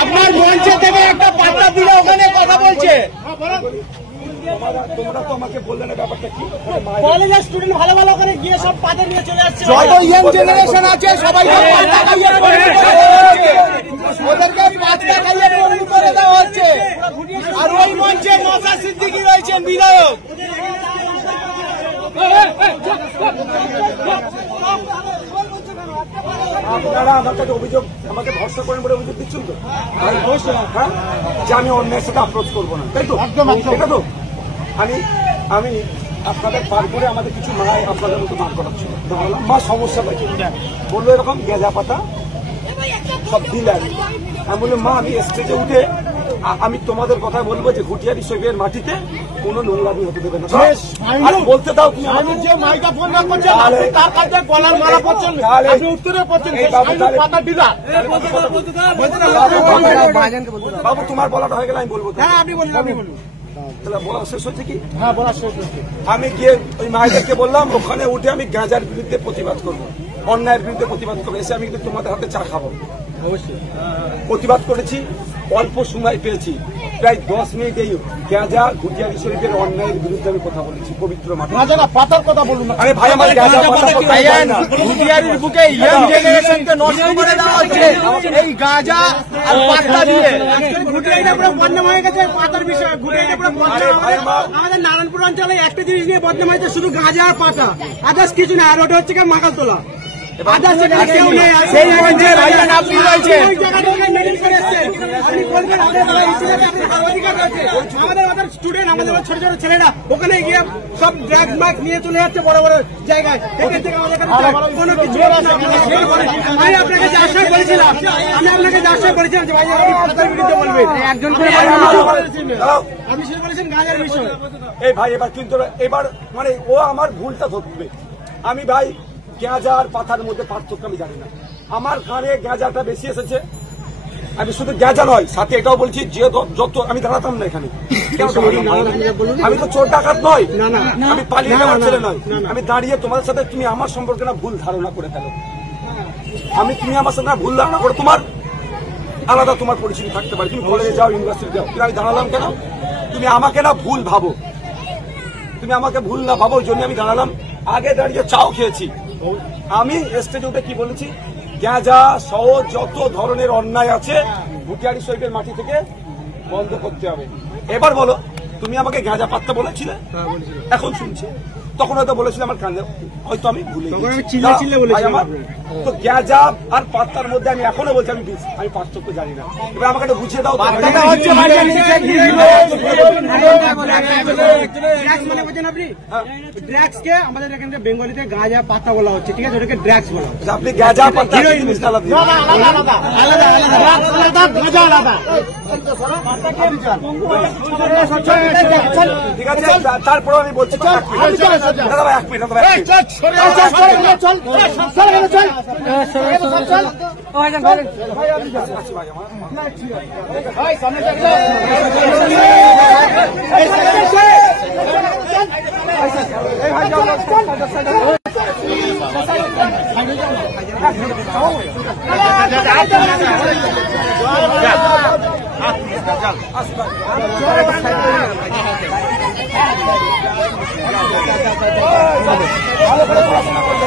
আপনার মঞ্চে থেকে একটা পাতা দিলে ওখানে কথা বলছে। তোমরা তো আমাকে বললে না ব্যাপারটা কি, কলেজের স্টুডেন্ট ভালো ভালো ওখানে গিয়ে সব পাতা নিয়ে চলে যাচ্ছে। যত ইয়াং জেনারেশন আছে সবাই ওদেরকে পাতা খাইয়ে বন্ধু করে দেওয়া হচ্ছে। আর ওই মঞ্চে নওশাদ সিদ্দিকী রয়েছেন বিধায়ক। আপনারা আমার কাছে অভিযোগ আমাকে ভরসা করেন বলে অভিযোগ দিচ্ছেন তো, হ্যাঁ, যে আমি অন্যের সাথে অ্যাপ্রোচ করবো না, তাই তো? এটা তো আমি আপনাদের পার করে আমাদের কিছু মায় আপনাদের মতো মার করাচ্ছিল, মা সমস্যা পাইছে বললো এরকম গেঁজা পাতা সব দিলেন। আমি বললাম মা আমি স্টেজে উঠে আমি তোমাদের কথা বলবো যে ঘুটিয়ারি শরীফের মাটিতে কোনো নোংরামি হতে দেবে না, বলতে দাও। আমি যে মাইকা ফোন করছেন তার কাছে গলার মালা পড়ছেন, আপনি উত্তরে পড়ছেন পাতা দিলা। বাবু তোমার বলাটা হয়ে গেলে আমি বলবো। হ্যাঁ আপনি বলুন, আপনি বলুন। বলা শেষ হচ্ছে কি? হ্যাঁ বলা শেষ হচ্ছে। আমি গিয়ে ওই মায়েদেরকে বললাম ওখানে উঠে আমি গাঁজার বিরুদ্ধে প্রতিবাদ করবো, অন্যায়ের বিরুদ্ধে প্রতিবাদ করবো, এসে আমি কিন্তু তোমাদের হাতে চা খাবো। অবশ্যই প্রতিবাদ করেছি, অল্প সময় পেয়েছি, প্রায় 10 মিনিট এই গাঁজা ঘুটিয়ারি শরীফের অন্যায়ের বিরুদ্ধে আমি কথা বলেছি পবিত্র মাঠে। গাঁজা পাতার কথা বলুন না। আরে ভাই আমার গাঁজা পাতা ঘুটিয়ারির বুকে ইয়াং জেনারেশনকে নষ্ট করে দেওয়া হচ্ছে এই গাঁজা আর পাতা দিয়ে। ঘুটিয়ারিটা পুরো বদনাম হয়ে গেছে পাতার বিষয়ে। ঘুটিয়ারিটা পুরো বদনাম। আমাদের নারায়ণপুর অঞ্চলে একটা জিনিস নিয়ে বদনাম হয়েছে, শুধু গাঁজা আর পাতা, আদার্স কিছু না। আর ওটা হচ্ছে মাকাল তোলা। সেই মঞ্চে ভাইজান আপনি রয়েছেন, আমাদের স্টুডেন্ট, আমাদের ছোট ছোট ছেলেরা ওখানে গিয়ে সব ড্রাগ মাইক নিয়ে চলে যাচ্ছে বড় বড় জায়গায়। কোনো কিছু আমি আপনাকে যে আশা করেছিলাম, যে ভাইজান আপনি পাতার বিরুদ্ধে বলবেন, একজন করে আপনি শুরু করেছেন গাঁজার বিষয়। এই ভাই এবার কিন্তু এবার মানে ও আমার ভুলটা ধরবে। আমি ভাই গাঁজা আর পাতার মধ্যে পার্থক্য আমি জানি না। আমার কানে গাঁজাটা বেশি এসেছে। আমি শুধু গাঁজা নয়, সাথে এটাও বলছি যে যত আমি দাঁড়াতাম না এখানে। আমি তো চোর ডাকাত নয়, আমি পালিয়ে যাওয়ার ছেলে নয়। আমি দাঁড়িয়ে তোমাদের সাথে তুমি আমার সম্পর্কে না ভুল ধারণা করে ফেলো। তুমি আমার সাথে না ভুল ধারণা করে তোমার আলাদা তোমার পরিচিতি থাকতে পারে, তুমি কলেজে যাও, ইউনিভার্সিটি যাও, কিন্তু আমি দাঁড়ালাম কেন? তুমি আমাকে না ভুল ভাবো, তুমি আমাকে ভুল না ভাবো, ওই জন্য আমি দাঁড়ালাম। আগে দাঁড়িয়ে চাও খেয়েছি। আমি স্টেজে উঠে কি বলেছি, গাঁজা সহ যত ধরনের অন্যায় আছে ঘুটিয়ারি শরীফের মাটি থেকে বন্ধ করতে হবে। এবার বলো, তুমি আমাকে গাঁজা পাত্তা বলেছিলে, এখন শুনছি, তখন হয়তো বলেছিল আমার কানে, হয়তো আমি ভুলে আমার তো গাঁজা আর পাত্তার মধ্যে আমি এখনো বলছি আমি পার্থক্য জানি না। এবার আমাকে একটা বুঝিয়ে দাও। আমাদের এখানে বেঙ্গলিতে গাঁজা পাতা বলা হচ্ছে, ঠিক আছে, ওটাকে ড্রাগস বলা হচ্ছে। আপনি গাঁজা পাতা আলাদা, ঠিক আছে, তারপরে আমি বলছি এক মিনিট ভালো করে পড়াশোনা করতে